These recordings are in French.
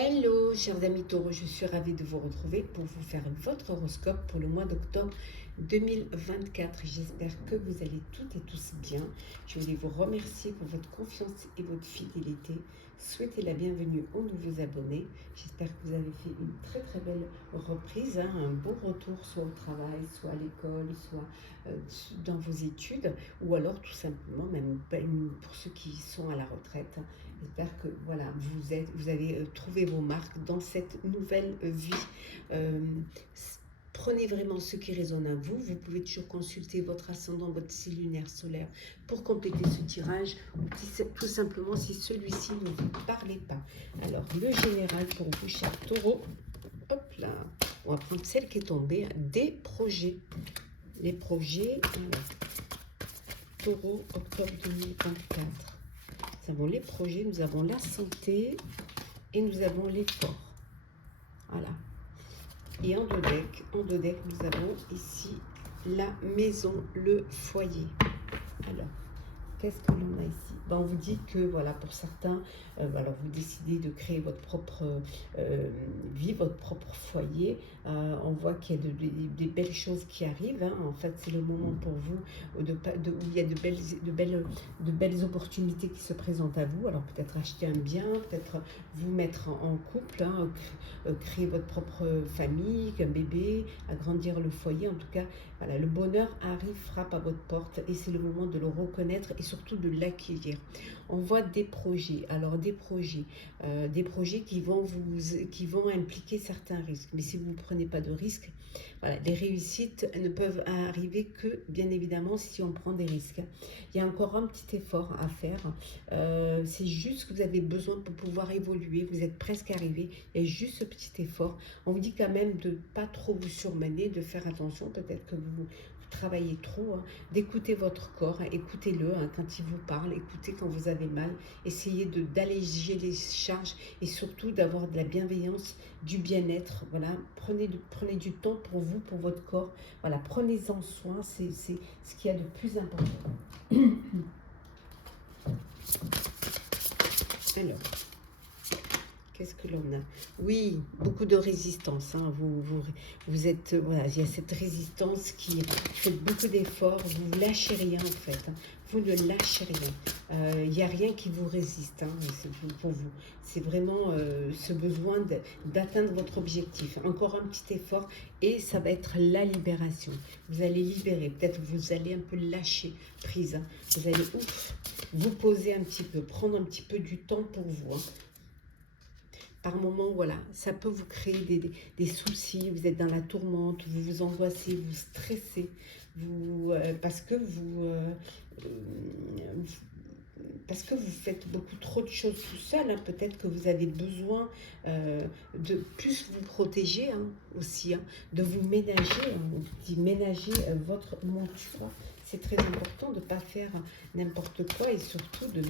Hello, chers amis taureaux, je suis ravie de vous retrouver pour vous faire votre horoscope pour le mois d'octobre 2024. J'espère que vous allez toutes et tous bien. Je voulais vous remercier pour votre confiance et votre fidélité. Souhaitez la bienvenue aux nouveaux abonnés. J'espère que vous avez fait une très très belle reprise, un bon retour soit au travail, soit à l'école, soit dans vos études, ou alors tout simplement même pour ceux qui sont à la retraite. J'espère que voilà, vous avez trouvé vos marques dans cette nouvelle vie. Euh, Prenez vraiment ce qui résonne à vous. Vous pouvez toujours consulter votre ascendant, votre signe lunaire solaire pour compléter ce tirage, ou tout simplement si celui-ci ne vous parlait pas. Alors, le général pour vous, chers taureaux. Hop là, on va prendre celle qui est tombée. Des projets. Les projets, taureau, octobre 2024. Nous avons les projets, nous avons la santé et nous avons l'effort. Voilà. Et en deux decks, nous avons ici la maison, le foyer. Alors, qu'est-ce que l'on a ici? On vous dit que, voilà, pour certains, alors vous décidez de créer votre propre vie, votre propre foyer. On voit qu'il y a des belles choses qui arrivent. En fait, c'est le moment pour vous où il y a de belles opportunités qui se présentent à vous. Alors, peut-être acheter un bien, peut-être vous mettre en couple, créer votre propre famille, un bébé, agrandir le foyer. En tout cas, voilà, le bonheur arrive, frappe à votre porte et c'est le moment de le reconnaître et surtout de l'acquérir. On voit des projets, alors des projets qui vont impliquer certains risques. Mais si vous ne prenez pas de risques, voilà, les réussites ne peuvent arriver que, bien évidemment, si on prend des risques. Il y a encore un petit effort à faire. C'est juste que vous avez besoin pour pouvoir évoluer. Vous êtes presque arrivé. Il y a juste ce petit effort. On vous dit quand même de ne pas trop vous surmener, de faire attention. Peut-être que vous travaillez trop, d'écouter votre corps, écoutez-le quand il vous parle, écoutez quand vous avez mal, essayez d'alléger les charges et surtout d'avoir de la bienveillance, du bien-être. Voilà, prenez du temps pour vous, pour votre corps. Voilà, prenez-en soin, c'est ce qu'il y a de plus important. Alors, qu'est-ce que l'on a? Oui, beaucoup de résistance. Vous êtes, voilà, il y a cette résistance qui fait beaucoup d'efforts. Vous ne lâchez rien en fait. Vous ne lâchez rien. Il n'y a rien qui vous résiste pour vous. C'est vraiment ce besoin d'atteindre votre objectif. Encore un petit effort et ça va être la libération. Vous allez libérer. Peut-être vous allez un peu lâcher prise. Vous allez vous poser un petit peu, prendre un petit peu du temps pour vous. Par moment, voilà, ça peut vous créer des soucis, vous êtes dans la tourmente, vous vous angoissez, vous stressez, parce que vous faites beaucoup trop de choses tout seul. Peut-être que vous avez besoin de plus vous protéger aussi, de vous ménager, d'y ménager votre monture. C'est très important de ne pas faire n'importe quoi et surtout de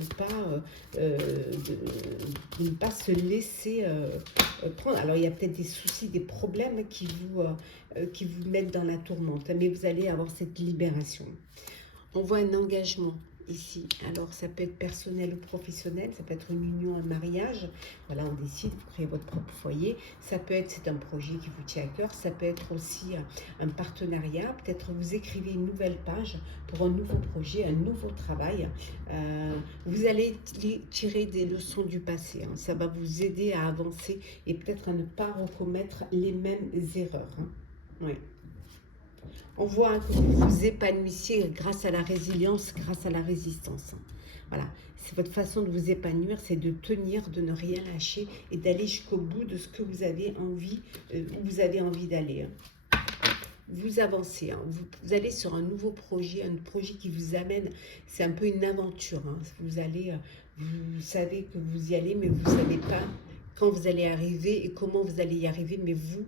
ne pas se laisser prendre. Alors, il y a peut-être des soucis, des problèmes qui vous mettent dans la tourmente, mais vous allez avoir cette libération. On voit un engagement ici. Alors, ça peut être personnel ou professionnel, ça peut être une union, un mariage. Voilà, on décide, vous créez votre propre foyer. Ça peut être, c'est un projet qui vous tient à cœur. Ça peut être aussi un partenariat. Peut-être vous écrivez une nouvelle page pour un nouveau projet, un nouveau travail. Vous allez tirer des leçons du passé. Ça va vous aider à avancer et peut-être à ne pas recommettre les mêmes erreurs. Oui. On voit que vous vous épanouissiez grâce à la résilience, grâce à la résistance. Voilà, c'est votre façon de vous épanouir, c'est de tenir, de ne rien lâcher et d'aller jusqu'au bout de ce que vous avez envie, où vous avez envie d'aller. Vous avancez, vous allez sur un nouveau projet, un projet qui vous amène, c'est un peu une aventure. Vous savez que vous y allez, mais vous ne savez pas quand vous allez arriver et comment vous allez y arriver, mais vous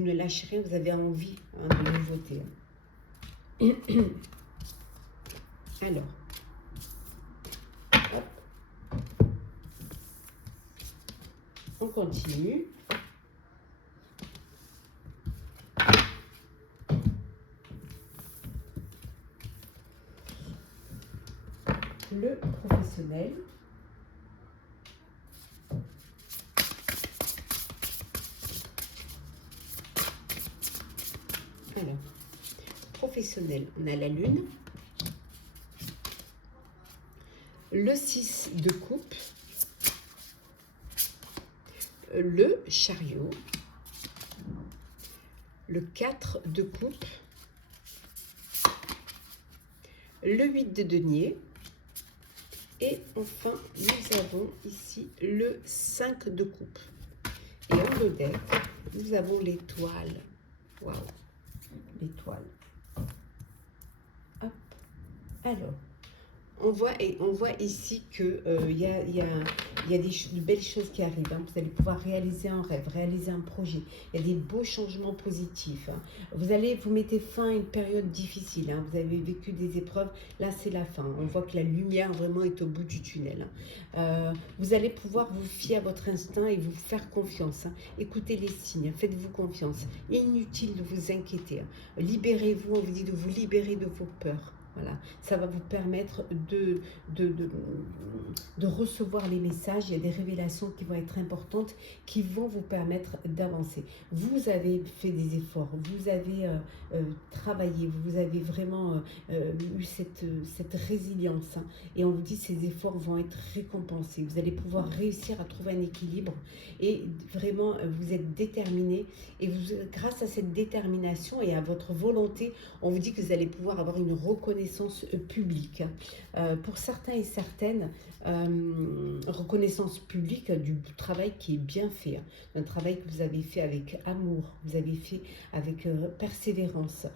ne lâchez rien, vous avez envie de nouveauté. Alors, hop. On continue. Le professionnel. Alors, professionnel, on a la lune, le 6 de coupe, le chariot, le 4 de coupe, le 8 de denier, et enfin nous avons ici le 5 de coupe. Et en deux decks, nous avons l'étoile. Waouh, l'étoile. Hop. Alors, on voit ici que y a de belles choses qui arrivent. Hein. Vous allez pouvoir réaliser un rêve, réaliser un projet. Il y a des beaux changements positifs. Hein. Vous mettez fin à une période difficile. Hein. Vous avez vécu des épreuves. Là, c'est la fin. On voit que la lumière vraiment est au bout du tunnel. Hein. Vous allez pouvoir vous fier à votre instinct et vous faire confiance. Hein. Écoutez les signes. Faites-vous confiance. Inutile de vous inquiéter. Hein. Libérez-vous. On vous dit de vous libérer de vos peurs. Voilà, ça va vous permettre de recevoir les messages. Il y a des révélations qui vont être importantes, qui vont vous permettre d'avancer. Vous avez fait des efforts, vous avez travaillé, vous avez vraiment eu cette résilience. Hein, et on vous dit que ces efforts vont être récompensés. Vous allez pouvoir réussir à trouver un équilibre et vraiment vous êtes déterminé. Et grâce à cette détermination et à votre volonté, on vous dit que vous allez pouvoir avoir une reconnaissance publique. Pour certains et certaines, reconnaissance publique du travail qui est bien fait, hein, un travail que vous avez fait avec amour, vous avez fait avec persévérance.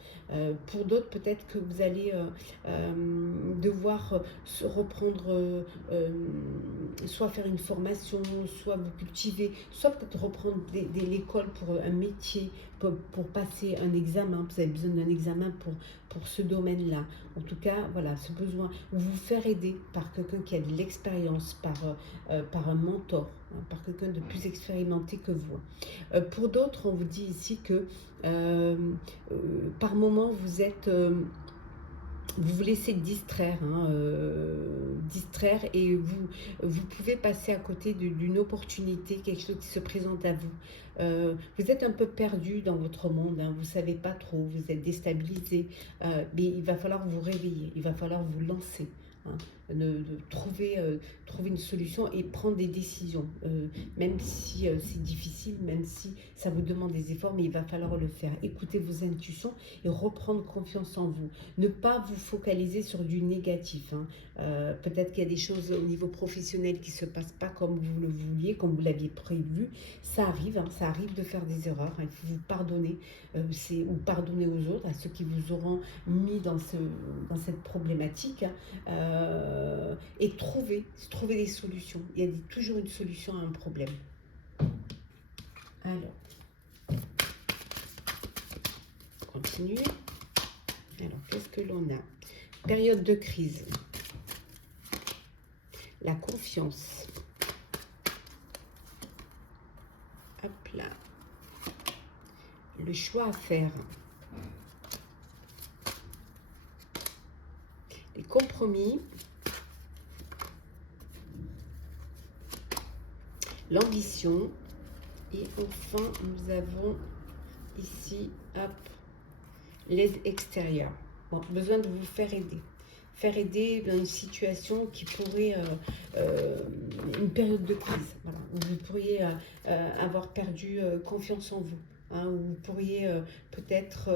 Pour d'autres, peut-être que vous allez devoir reprendre, soit faire une formation, soit vous cultiver, soit peut-être reprendre l'école pour un métier, pour passer un examen. Vous avez besoin d'un examen pour ce domaine-là. En tout cas, voilà, ce besoin, vous faire aider par quelqu'un qui a de l'expérience, par un mentor, hein, par quelqu'un de plus expérimenté que vous. Pour d'autres, on vous dit ici que par moment, vous vous laissez distraire, hein, distraire et vous pouvez passer à côté d'une opportunité, quelque chose qui se présente à vous. Vous êtes un peu perdu dans votre monde, hein, vous ne savez pas trop, vous êtes déstabilisé, mais il va falloir vous réveiller, il va falloir vous lancer. Hein, trouver une solution et prendre des décisions, même si c'est difficile, même si ça vous demande des efforts, mais il va falloir le faire. Écoutez vos intuitions et reprendre confiance en vous. Ne pas vous focaliser sur du négatif. Hein. Peut-être qu'il y a des choses au niveau professionnel qui ne se passent pas comme vous le vouliez, comme vous l'aviez prévu. Ça arrive, hein, ça arrive de faire des erreurs. Hein. Il faut vous pardonner, ou pardonner aux autres, à ceux qui vous auront mis dans cette problématique. Hein. Et trouver des solutions. Il y a toujours une solution à un problème. Alors, continuez. Alors, qu'est-ce que l'on a? Période de crise. La confiance. Hop là. Le choix à faire. Les compromis. L'ambition. Et enfin, nous avons ici, hop, l'aide extérieure. Bon, besoin de vous faire aider. Faire aider dans une situation qui pourrait, une période de crise, voilà, où vous pourriez avoir perdu confiance en vous, hein, où vous pourriez peut-être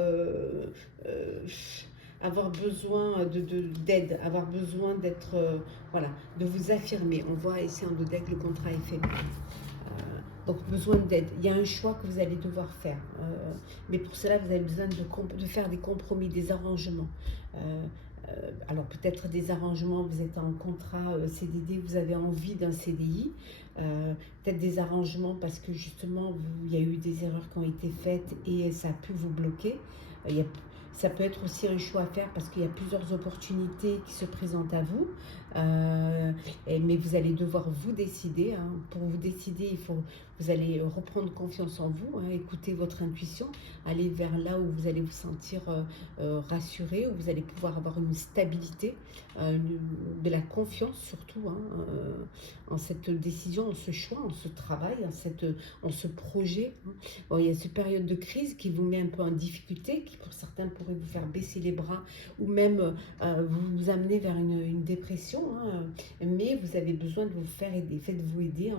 avoir besoin d'aide, avoir besoin d'être, voilà, de vous affirmer. On voit ici en deck le contrat est fait. Donc, besoin d'aide. Il y a un choix que vous allez devoir faire. Mais pour cela, vous avez besoin de faire des compromis, des arrangements. Alors, peut-être des arrangements, vous êtes en contrat CDD, vous avez envie d'un CDI. Peut-être des arrangements parce que justement, il y a eu des erreurs qui ont été faites et ça a pu vous bloquer. Ça peut être aussi un choix à faire parce qu'il y a plusieurs opportunités qui se présentent à vous. Mais vous allez devoir vous décider. Hein. Pour vous décider, vous allez reprendre confiance en vous, hein, écouter votre intuition, aller vers là où vous allez vous sentir rassuré, où vous allez pouvoir avoir une stabilité, de la confiance surtout, hein, en cette décision, en ce choix, en ce travail, en ce projet. Hein. Bon, il y a cette période de crise qui vous met un peu en difficulté, qui pour certains pourrait vous faire baisser les bras ou même vous amener vers une dépression, hein, mais vous avez besoin de vous faire aider. Faites-vous aider,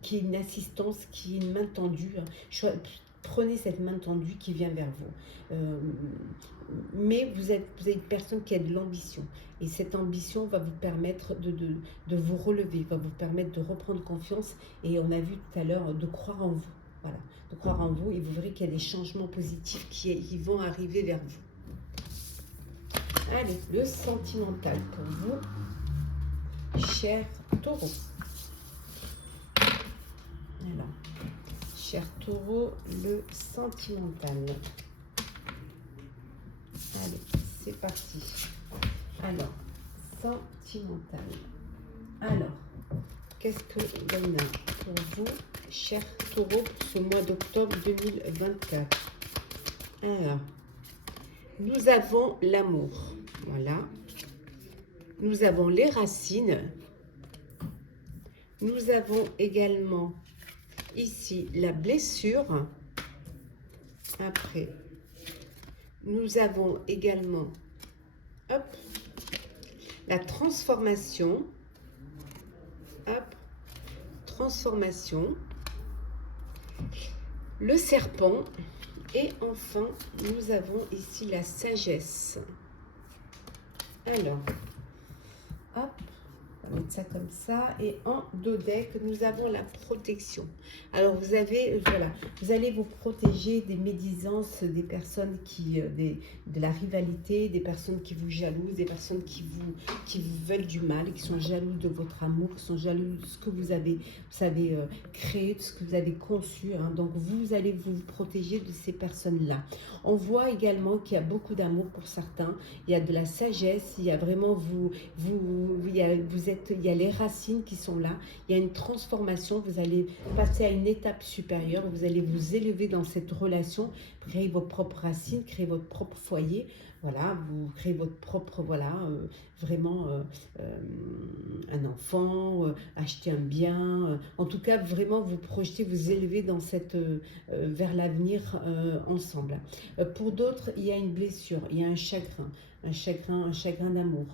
qu'il y ait une assistance, qu'il y ait une main tendue. Hein. Prenez cette main tendue qui vient vers vous. Mais vous êtes une personne qui a de l'ambition. Et cette ambition va vous permettre de vous relever, va vous permettre de reprendre confiance. Et on a vu tout à l'heure de croire en vous. Voilà, de croire en vous. Et vous verrez qu'il y a des changements positifs qui vont arriver vers vous. Allez, le sentimental pour vous, cher Taureau. Alors, cher Taureau, le sentimental. Allez, c'est parti. Alors, sentimental. Alors, qu'est-ce que l'on a pour vous, cher Taureau, pour ce mois d'octobre 2024? Alors, nous avons l'amour. Voilà. Nous avons les racines. Nous avons également ici la blessure. Après, nous avons également hop, la transformation. Hop, transformation. Le serpent. Et enfin, nous avons ici la sagesse. Alors, hop, on va mettre ça comme ça. Et en dodeck, nous avons la protection. Alors, vous avez, voilà, vous allez vous protéger des médisances, des personnes de la rivalité, des personnes qui vous jalousent, des personnes qui vous veulent du mal, qui sont jaloux de votre amour, qui sont jaloux de ce que vous avez créé, de ce que vous avez conçu. Hein. Donc, vous allez vous protéger de ces personnes-là. On voit également qu'il y a beaucoup d'amour pour certains. Il y a de la sagesse. Il y a vraiment il y a les racines qui sont là. Il y a une transformation. Vous allez passer à une étape supérieure. Vous allez vous élever dans cette relation, créer vos propres racines, créer votre propre foyer. Voilà, vous créez votre propre, voilà, un enfant, acheter un bien. En tout cas, vraiment vous projetez, vous élevez dans vers l'avenir ensemble. Pour d'autres, il y a une blessure, il y a un chagrin d'amour.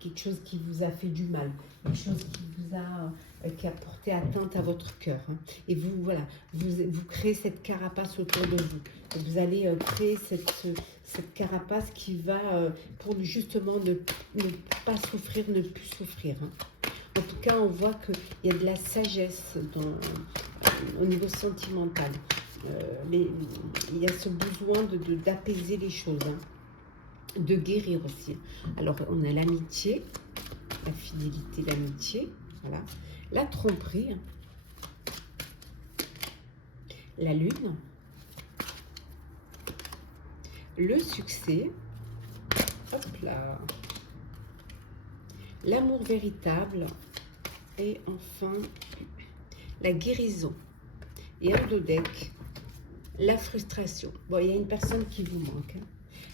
Quelque chose qui vous a fait du mal, quelque chose qui a porté atteinte à votre cœur. Hein. Et vous, voilà, vous créez cette carapace autour de vous. Et vous allez créer cette carapace qui va, pour justement ne pas souffrir, ne plus souffrir. Hein. En tout cas, on voit qu'il y a de la sagesse au niveau sentimental. Mais il y a ce besoin d'apaiser les choses. Hein. De guérir aussi. Alors, on a l'amitié, la fidélité, l'amitié, voilà. La tromperie, la lune, le succès, hop là, l'amour véritable et enfin la guérison. Et en dodeck, la frustration. Bon, il y a une personne qui vous manque. Hein.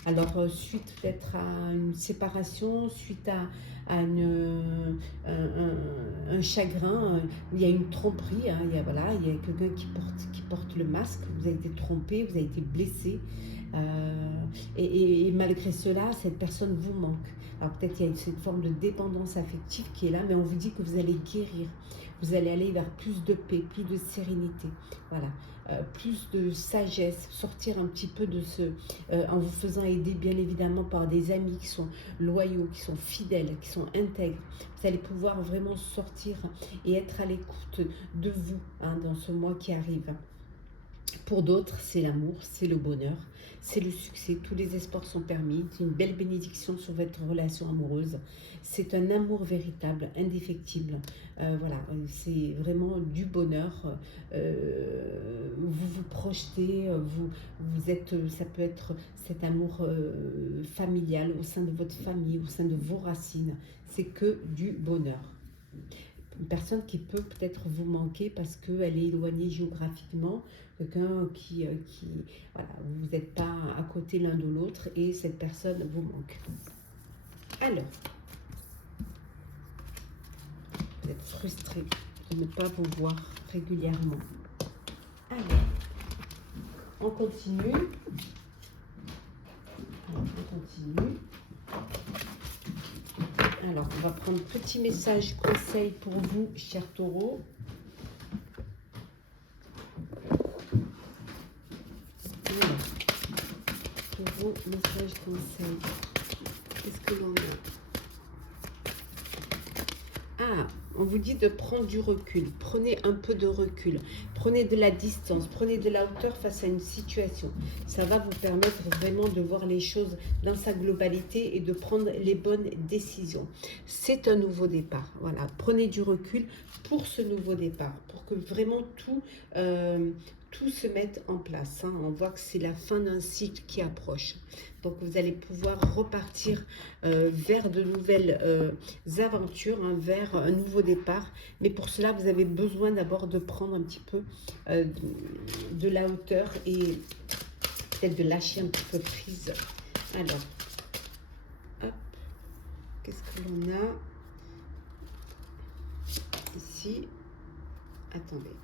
Alors, suite peut-être à une séparation, suite à un chagrin, où il y a une tromperie, hein, il y a quelqu'un qui porte le masque, vous avez été trompé, vous avez été blessé, et malgré cela, cette personne vous manque. Alors peut-être qu'il y a cette forme de dépendance affective qui est là, mais on vous dit que vous allez guérir, vous allez aller vers plus de paix, plus de sérénité, voilà. Plus de sagesse, sortir un petit peu de en vous faisant aider bien évidemment par des amis qui sont loyaux, qui sont fidèles, qui sont intègres. Vous allez pouvoir vraiment sortir et être à l'écoute de vous, hein, dans ce mois qui arrive. Pour d'autres, c'est l'amour, c'est le bonheur, c'est le succès, tous les espoirs sont permis, c'est une belle bénédiction sur votre relation amoureuse. C'est un amour véritable, indéfectible. Voilà, c'est vraiment du bonheur. Vous vous projetez, vous êtes, ça peut être cet amour familial au sein de votre famille, au sein de vos racines. C'est que du bonheur. Une personne qui peut peut-être vous manquer parce qu'elle est éloignée géographiquement, quelqu'un qui voilà, vous n'êtes pas à côté l'un de l'autre et cette personne vous manque. Alors, vous êtes frustré de ne pas vous voir régulièrement. Alors, on continue. Alors, on continue. Alors, on va prendre petit message conseil pour vous, chers taureaux. Alors, taureau, message conseil. Qu'est-ce que l'on a? Ah, on vous dit de prendre du recul. Prenez un peu de recul. Prenez de la distance. Prenez de la hauteur face à une situation. Ça va vous permettre vraiment de voir les choses dans sa globalité et de prendre les bonnes décisions. C'est un nouveau départ. Voilà. Prenez du recul pour ce nouveau départ. Pour que vraiment tout se mette en place. Hein. On voit que c'est la fin d'un cycle qui approche. Donc, vous allez pouvoir repartir vers de nouvelles aventures, hein, vers un nouveau départ. Mais pour cela, vous avez besoin d'abord de prendre un petit peu de la hauteur et peut-être de lâcher un petit peu prise. Alors, hop, qu'est-ce que l'on a ici? Attendez,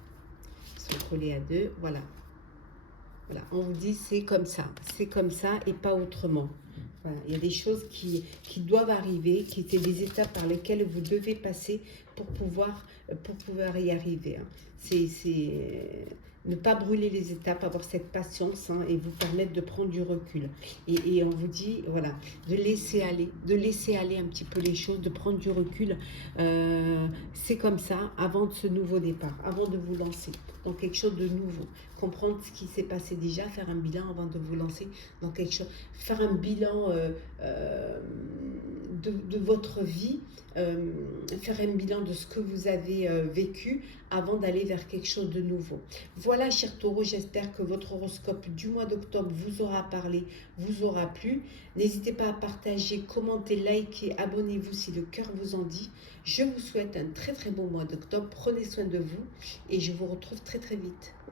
ils sont collés à deux, voilà. Voilà, on vous dit c'est comme ça et pas autrement. Voilà, il y a des choses qui doivent arriver, qui étaient des étapes par lesquelles vous devez passer pour pouvoir y arriver. Hein. C'est ne pas brûler les étapes, avoir cette patience, hein, et vous permettre de prendre du recul. Et on vous dit, voilà, de laisser aller un petit peu les choses, de prendre du recul. C'est comme ça avant de ce nouveau départ, avant de vous lancer dans quelque chose de nouveau. Comprendre ce qui s'est passé déjà, faire un bilan avant de vous lancer dans quelque chose, faire un bilan de votre vie, faire un bilan de ce que vous avez vécu avant d'aller vers quelque chose de nouveau. Voilà, chers taureaux, j'espère que votre horoscope du mois d'octobre vous aura parlé, vous aura plu. N'hésitez pas à partager, commenter, liker, abonnez-vous si le cœur vous en dit. Je vous souhaite un très très bon mois d'octobre. Prenez soin de vous et je vous retrouve très très vite.